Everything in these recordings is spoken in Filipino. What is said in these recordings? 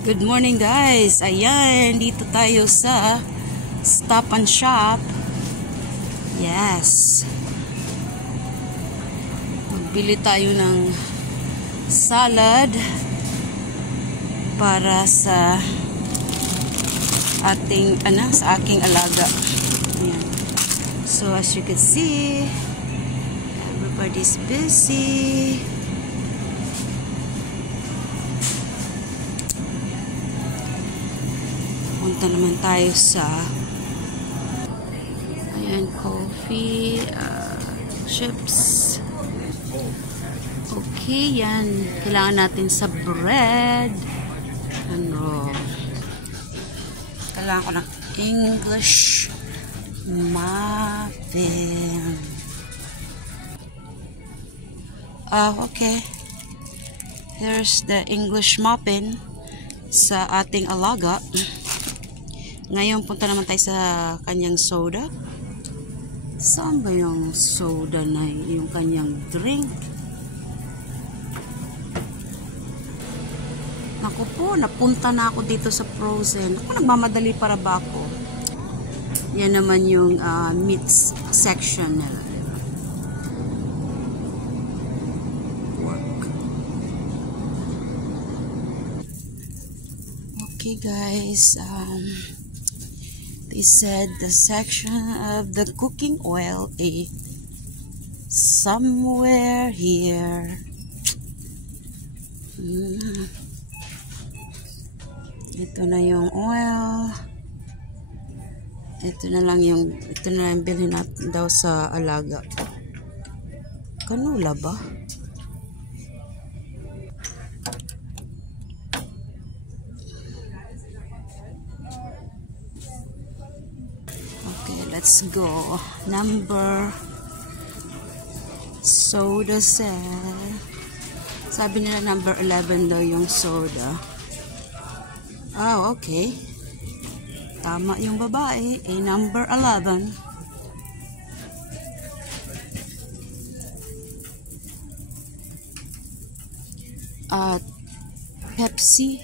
Good morning guys. Ayan, dito tayo sa Stop and Shop. Yes. Magbili tayo ng salad para sa aking alaga. Ayan. So as you can see, everybody's busy. Punta naman tayo sa ayan, coffee, chips. Okay, yan. Kailangan natin sa bread and roll. Kailangan ko ng English muffin. Okay. Here's the English muffin sa ating alaga. Ngayon, punta naman tayo sa kanyang soda. Saan ba yung soda na yung kanyang drink? Naku po, napunta na ako dito sa frozen. Ako, nagmamadali para ba ako? Yan naman yung meats section na. Pork. Okay guys, they said the section of the cooking oil is somewhere here. Ito na yung oil. Ito na lang yung bilhin natin daw sa alaga. Canola ba? Let's go. Number soda set. Sabi nila number 11 daw yung soda. Oh, okay. Tama yung babae. Number 11. Pepsi.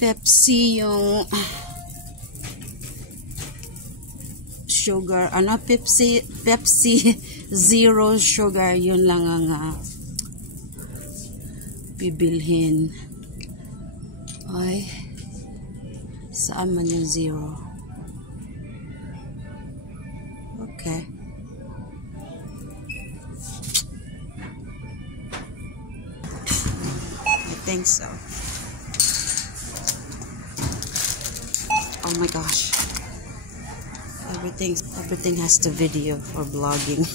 Pepsi yung sugar, Pepsi zero sugar, yun lang ang bibilhin. Ay, saan man yung zero? Okay. I think so. Oh my gosh. Everything has to video for vlogging.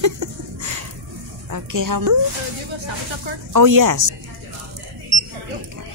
Okay, how much? Oh yes. Okay.